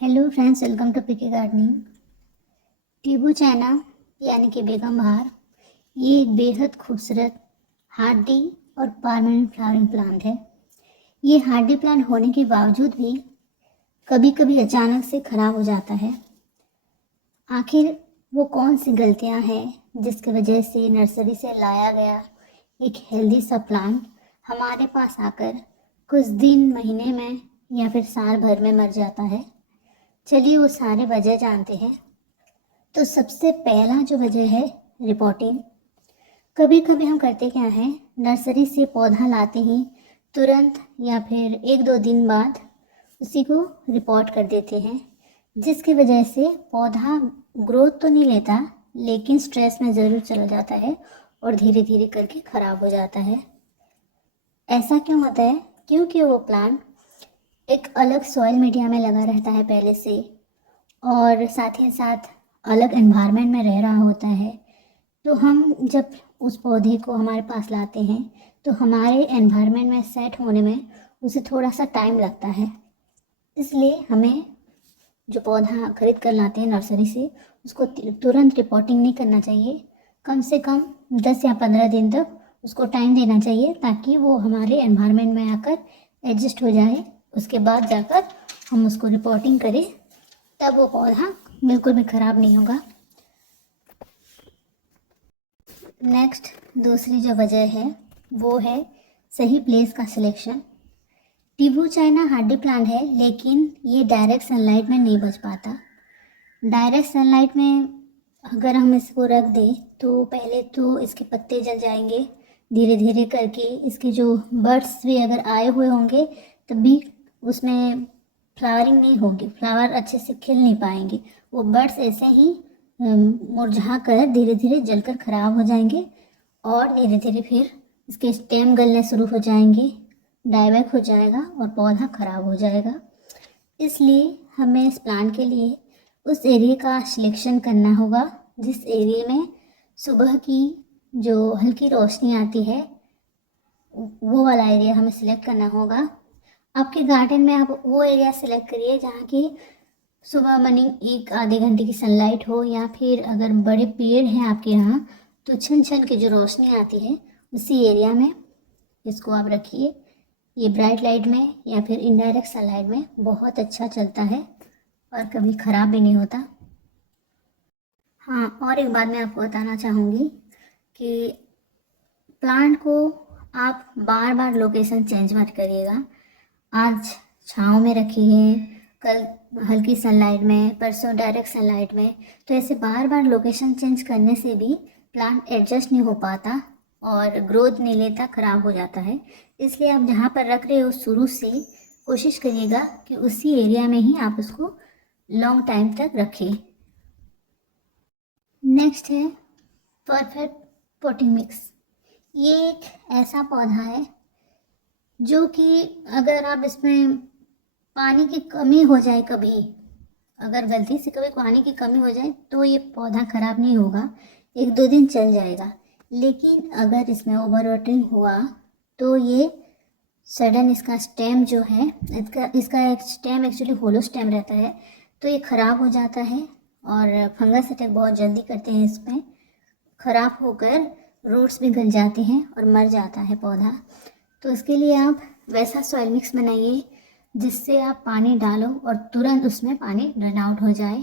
Hello friends, welcome to picky gardening. टीबू चाइना यानी कि बेगम बहार ये एक बेहद खूबसूरत हार्डी और परमानेंट फ्लावरिंग प्लांट है। ये हार्डी प्लांट होने के बावजूद भी कभी कभी अचानक से ख़राब हो जाता है। आखिर वो कौन सी गलतियां हैं जिसकी वजह से नर्सरी से लाया गया एक हेल्दी सा प्लांट हमारे पास आकर कुछ दिन, महीने में या फिर साल भर में मर जाता है। चलिए वो सारे वजह जानते हैं। तो सबसे पहला जो वजह है रिपोर्टिंग। कभी कभी हम करते क्या हैं, नर्सरी से पौधा लाते ही तुरंत या फिर एक दो दिन बाद उसी को रिपोर्ट कर देते हैं, जिसकी वजह से पौधा ग्रोथ तो नहीं लेता लेकिन स्ट्रेस में ज़रूर चला जाता है और धीरे धीरे करके ख़राब हो जाता है। ऐसा क्यों होता है? क्योंकि वो प्लांट एक अलग सॉइल मीडिया में लगा रहता है पहले से, और साथ ही साथ अलग एनवायरनमेंट में रह रहा होता है। तो हम जब उस पौधे को हमारे पास लाते हैं तो हमारे एनवायरनमेंट में सेट होने में उसे थोड़ा सा टाइम लगता है। इसलिए हमें जो पौधा खरीद कर लाते हैं नर्सरी से उसको तुरंत रिपोर्टिंग नहीं करना चाहिए। कम से कम 10 या 15 दिन तक उसको टाइम देना चाहिए ताकि वो हमारे एनवायरनमेंट में आकर एडजस्ट हो जाए। उसके बाद जाकर हम उसको रिपोर्टिंग करें, तब वो पौधा बिल्कुल भी ख़राब नहीं होगा। नेक्स्ट दूसरी जो वजह है वो है सही प्लेस का सिलेक्शन। टीबू चाइना हार्डी प्लांट है लेकिन ये डायरेक्ट सनलाइट में नहीं बच पाता। डायरेक्ट सनलाइट में अगर हम इसको रख दें तो पहले तो इसके पत्ते जल जाएंगे, धीरे धीरे करके इसके जो बर्ड्स भी अगर आए हुए होंगे तब भी उसमें फ्लावरिंग नहीं होगी, फ्लावर अच्छे से खिल नहीं पाएंगे। वो बर्ड्स ऐसे ही मुरझा कर धीरे धीरे जलकर ख़राब हो जाएंगे और धीरे धीरे फिर इसके स्टेम गलने शुरू हो जाएंगे, डाइवैक हो जाएगा और पौधा ख़राब हो जाएगा। इसलिए हमें इस प्लांट के लिए उस एरिया का सिलेक्शन करना होगा जिस एरिया में सुबह की जो हल्की रोशनी आती है, वो वाला एरिया हमें सिलेक्ट करना होगा। आपके गार्डन में आप वो एरिया सिलेक्ट करिए जहाँ की सुबह मॉर्निंग एक आधे घंटे की सनलाइट हो, या फिर अगर बड़े पेड़ हैं आपके यहाँ तो छन छन की जो रोशनी आती है उसी एरिया में इसको आप रखिए। ये ब्राइट लाइट में या फिर इनडायरेक्ट सनलाइट में बहुत अच्छा चलता है और कभी ख़राब भी नहीं होता। हाँ, और एक बात मैं आपको बताना चाहूँगी कि प्लांट को आप बार बार लोकेशन चेंज मत करिएगा। आज छाँव में रखिए, कल हल्की सनलाइट में, परसों डायरेक्ट सनलाइट में। तो ऐसे बार बार लोकेशन चेंज करने से भी प्लांट एडजस्ट नहीं हो पाता और ग्रोथ नहीं लेता, ख़राब हो जाता है। इसलिए आप जहाँ पर रख रहे हो शुरू से कोशिश करिएगा कि उसी एरिया में ही आप उसको लॉन्ग टाइम तक रखें। नेक्स्ट है परफेक्ट पॉटिंग मिक्स। ये एक ऐसा पौधा है जो कि अगर आप इसमें पानी की कमी हो जाए, कभी अगर गलती से कभी पानी की कमी हो जाए तो ये पौधा ख़राब नहीं होगा, एक दो दिन चल जाएगा। लेकिन अगर इसमें ओवर वाटरिंग हुआ तो ये सडन इसका स्टेम जो है, इसका एक स्टेम एक्चुअली होलो स्टेम रहता है, तो ये ख़राब हो जाता है और फंगस अटैक बहुत जल्दी करते हैं इसमें। ख़राब होकर रूट्स भी गल जाते हैं और मर जाता है पौधा। तो इसके लिए आप वैसा सॉइल मिक्स बनाइए जिससे आप पानी डालो और तुरंत उसमें पानी रन आउट हो जाए।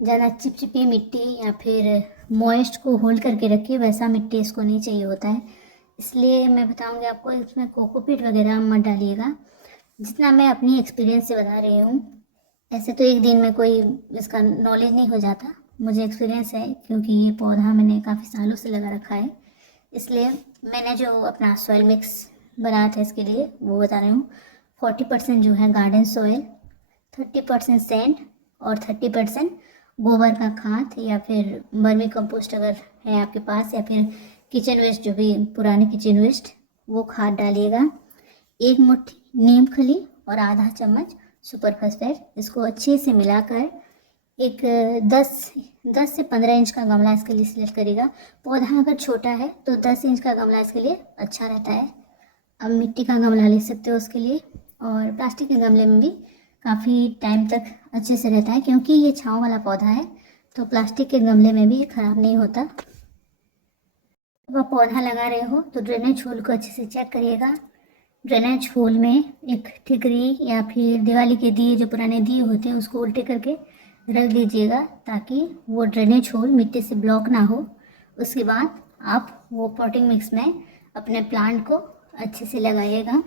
ज़्यादा चिपचिपी मिट्टी या फिर मॉइस्ट को होल्ड करके रखिए, वैसा मिट्टी इसको नहीं चाहिए होता है। इसलिए मैं बताऊंगी आपको, इसमें कोकोपीट वगैरह मत डालिएगा। जितना मैं अपनी एक्सपीरियंस से बता रही हूँ, ऐसे तो एक दिन में कोई इसका नॉलेज नहीं हो जाता, मुझे एक्सपीरियंस है क्योंकि ये पौधा मैंने काफ़ी सालों से लगा रखा है। इसलिए मैंने जो अपना सॉइल मिक्स बनाया था इसके लिए वो बता रही हूँ। 40% जो है गार्डन सॉइल, 30% सैंड और 30% गोबर का खाद या फिर वर्मी कंपोस्ट अगर है आपके पास, या फिर किचन वेस्ट, जो भी पुराने किचन वेस्ट, वो खाद डालिएगा। एक मुट्ठी नीम खली और आधा चम्मच सुपर फास्फेट, इसको अच्छे से मिलाकर एक 10 से 15 इंच का गमला इसके लिए सिलेक्ट करेगा। पौधा अगर छोटा है तो 10 इंच का गमला इसके लिए अच्छा रहता है। अब मिट्टी का गमला ले सकते हो उसके लिए, और प्लास्टिक के गमले में भी काफ़ी टाइम तक अच्छे से रहता है, क्योंकि ये छाँव वाला पौधा है तो प्लास्टिक के गमले में भी ये ख़राब नहीं होता। जब आप पौधा लगा रहे हो तो ड्रेनेज होल को अच्छे से चेक करिएगा। ड्रेनेज होल में एक ठिकरी या फिर दिवाली के दिए, जो पुराने दिए होते हैं, उसको उल्टे करके रख दीजिएगा ताकि वो ड्रेनेज होल मिट्टी से ब्लॉक ना हो। उसके बाद आप वो पॉटिंग मिक्स में अपने प्लांट को अच्छे से लगाइएगा।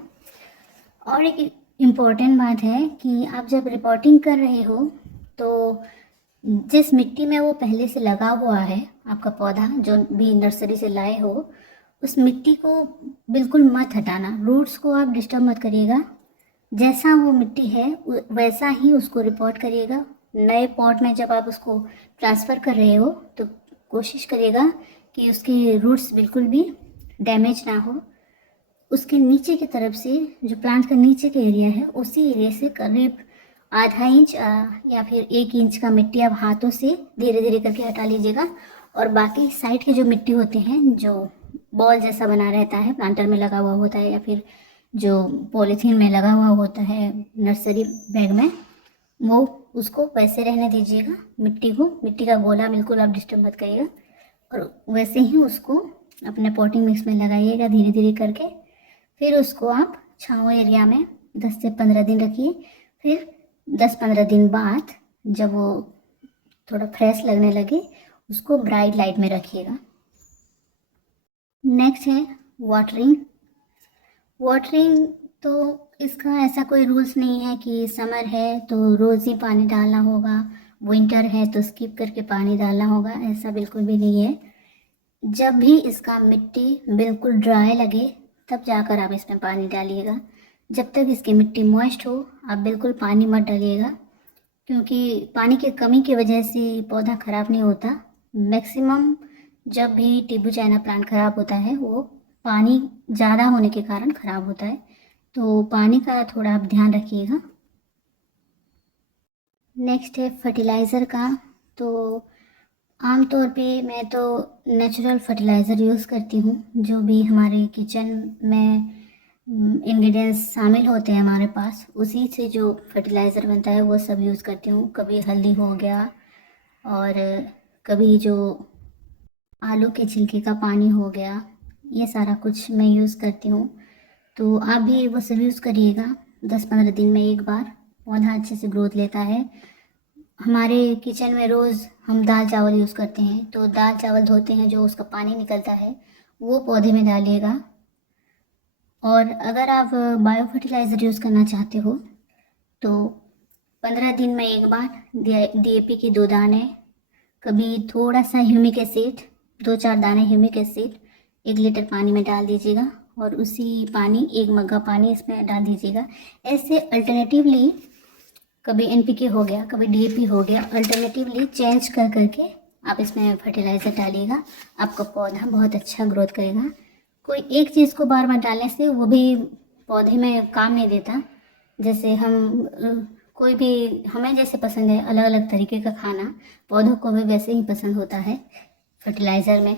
और एक इम्पॉर्टेंट बात है कि आप जब रिपोर्टिंग कर रहे हो तो जिस मिट्टी में वो पहले से लगा हुआ है आपका पौधा, जो भी नर्सरी से लाए हो, उस मिट्टी को बिल्कुल मत हटाना। रूट्स को आप डिस्टर्ब मत करिएगा। जैसा वो मिट्टी है वैसा ही उसको रिपोर्ट करिएगा। नए पॉट में जब आप उसको ट्रांसफ़र कर रहे हो तो कोशिश करिएगा कि उसके रूट्स बिल्कुल भी डैमेज ना हो। उसके नीचे की तरफ से, जो प्लांट का नीचे का एरिया है, उसी एरिया से करीब आधा इंच या फिर 1 इंच का मिट्टी आप हाथों से धीरे धीरे करके हटा लीजिएगा। और बाकी साइड के जो मिट्टी होते हैं, जो बॉल जैसा बना रहता है, प्लांटर में लगा हुआ होता है या फिर जो पॉलीथीन में लगा हुआ होता है नर्सरी बैग में, वो उसको वैसे रहने दीजिएगा। मिट्टी का गोला बिल्कुल आप डिस्टर्ब मत करिएगा और वैसे ही उसको अपने पॉटिंग मिक्स में लगाइएगा धीरे धीरे करके। फिर उसको आप छाँव एरिया में 10 से 15 दिन रखिए। फिर 10-15 दिन बाद जब वो थोड़ा फ्रेश लगने लगे, उसको ब्राइट लाइट में रखिएगा। नेक्स्ट है वाटरिंग। तो इसका ऐसा कोई रूल्स नहीं है कि समर है तो रोज़ ही पानी डालना होगा, विंटर है तो स्किप करके पानी डालना होगा, ऐसा बिल्कुल भी नहीं है। जब भी इसका मिट्टी बिल्कुल ड्राई लगे तब जाकर आप इसमें पानी डालिएगा। जब तक इसकी मिट्टी मॉइस्ट हो आप बिल्कुल पानी मत डालिएगा, क्योंकि पानी की कमी की वजह से पौधा ख़राब नहीं होता। मैक्सिमम जब भी टिबू चाइना प्लांट ख़राब होता है वो पानी ज़्यादा होने के कारण ख़राब होता है, तो पानी का थोड़ा आप ध्यान रखिएगा। नेक्स्ट है फर्टिलाइज़र का। तो आमतौर पे मैं तो नेचुरल फर्टिलाइज़र यूज़ करती हूँ। जो भी हमारे किचन में इंग्रेडिएंट्स शामिल होते हैं हमारे पास, उसी से जो फर्टिलाइज़र बनता है वो सब यूज़ करती हूँ। कभी हल्दी हो गया और कभी जो आलू के छिलके का पानी हो गया, ये सारा कुछ मैं यूज़ करती हूँ। तो आप भी वो सब यूज़ करिएगा। 10-15 दिन में एक बार पौधा अच्छे से ग्रोथ लेता है। हमारे किचन में रोज़ हम दाल चावल यूज़ करते हैं, तो दाल चावल धोते हैं, जो उसका पानी निकलता है वो पौधे में डालिएगा। और अगर आप बायो फर्टिलाइज़र यूज़ करना चाहते हो तो 15 दिन में एक बार DAP के 2 दाने, कभी थोड़ा सा ह्यूमिक एसिड, 2-4 दाने ह्यूमिक एसिड 1 लीटर पानी में डाल दीजिएगा और उसी पानी 1 मग्गा पानी इसमें डाल दीजिएगा। ऐसे अल्टरनेटिवली कभी NPK हो गया, कभी DAP हो गया, अल्टरनेटिवली चेंज कर करके आप इसमें फर्टिलाइज़र डालिएगा। आपका पौधा बहुत अच्छा ग्रोथ करेगा। कोई एक चीज़ को बार बार डालने से वो भी पौधे में काम नहीं देता। जैसे कोई भी हमें जैसे पसंद है अलग अलग तरीके का खाना, पौधों को भी वैसे ही पसंद होता है। फर्टिलाइज़र में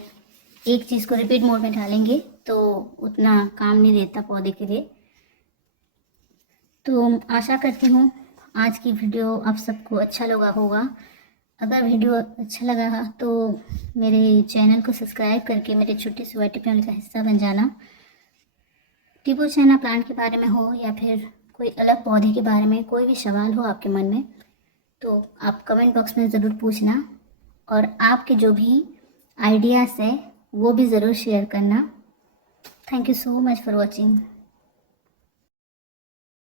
एक चीज़ को रिपीट मोड में डालेंगे तो उतना काम नहीं देता पौधे के लिए। तो आशा करती हूँ आज की वीडियो आप सबको अच्छा लगा होगा। अगर वीडियो अच्छा लगा तो मेरे चैनल को सब्सक्राइब करके मेरे छोटी सी YT फैमिली का हिस्सा बन जाना। टिबू चाइना प्लांट के बारे में हो या फिर कोई अलग पौधे के बारे में कोई भी सवाल हो आपके मन में, तो आप कमेंट बॉक्स में ज़रूर पूछना। और आपके जो भी आइडियाज़ है वो भी ज़रूर शेयर करना। Thank you so much for watching.